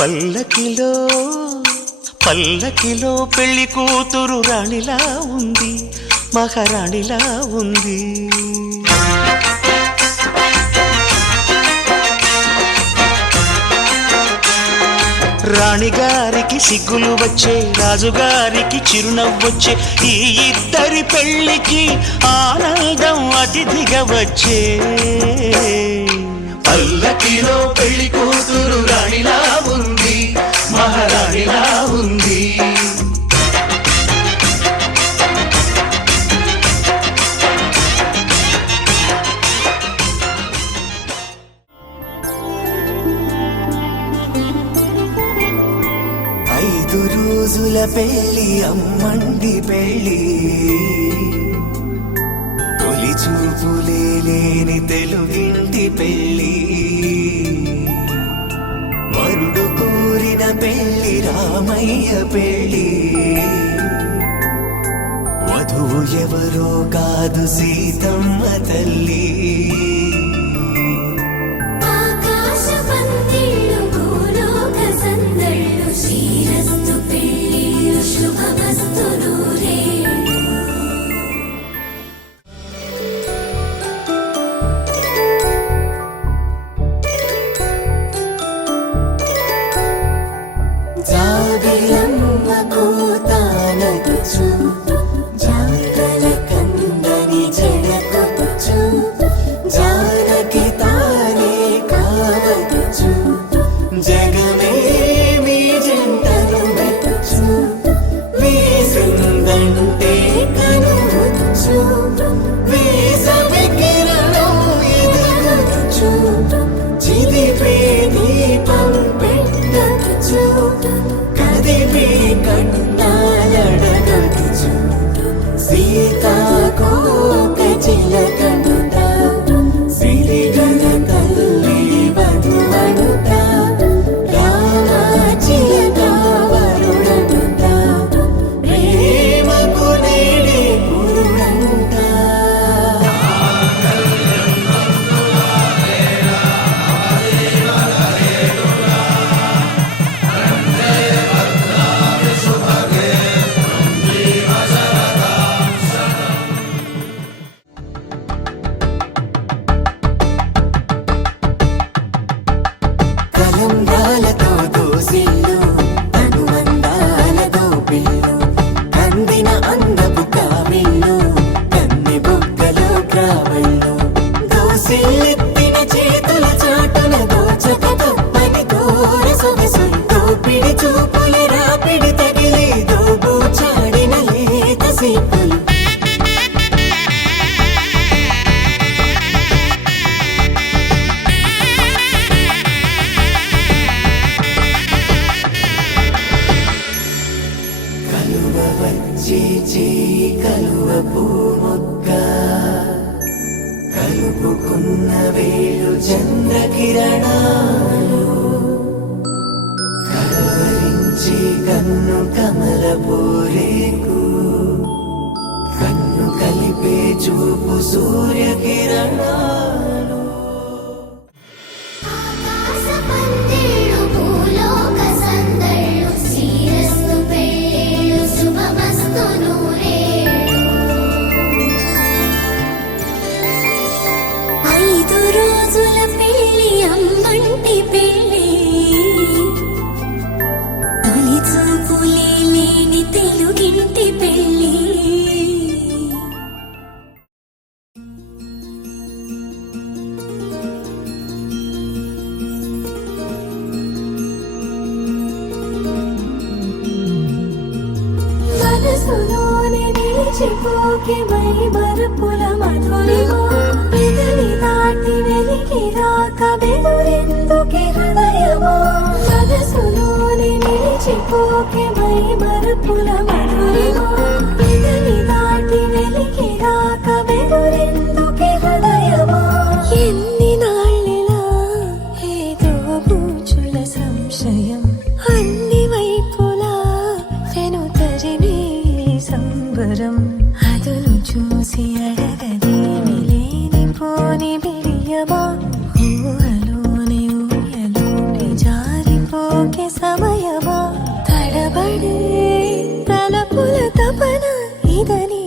పల్లకిలో పల్లకిలో పెళ్లి కూతురు రాణిలా ఉంది, మహారాణిలా ఉంది. రాణిగారికి సిగ్గులు వచ్చే, రాజుగారికి చిరునవ్వొచ్చే, ఈ ఇద్దరి పెళ్లికి ఆనందం అతిథిగా వచ్చే. పల్లకిలో పెళ్లి కూతురు రాణిలా ఉంది, మహారాణిలా ఉంది. ఐదు రోజుల పెళ్లి అమ్మండి పెళ్లి, తొలి చూపులే లేని తెలుగింటి పెళ్లి. వరుడు కోరిన పెళ్లి రామయ్య పెళ్లి, వధువు ఎవరో కాదు సీతమ్మ తల్లి. కలుపుకున్న వేలు చంద్రకిరణాలు, కలవరించి కన్ను కమలపూరేకు, కన్ను కలిపే చూపు సూర్యకిరణాలు. రోజుల పెళ్లి అమ్మంటి పెళ్లి, తొలి మరిచిపోకే మై మరుపుల మధురిమా పెదవి దాటి వెలికి రాక బెదురెందుకే హృదయమా మనసులోని నిలిచిపోకే మై మరుపుల మధురిమా పెదవి దాటి వెలికి రాక బెదురెందుకే హృదయమా ఎన్ని నాళ్ళిలా ఏదో బూచుల సంశయం అన్ని వైపులా వెను తరిమే సంబరం అదును చూసి అడగదేమి లేనిపోని బిడియమా ఊహలోని ఊయలోని జారిపోకే సమయమా తడబడే తలపుల తపన ఇదని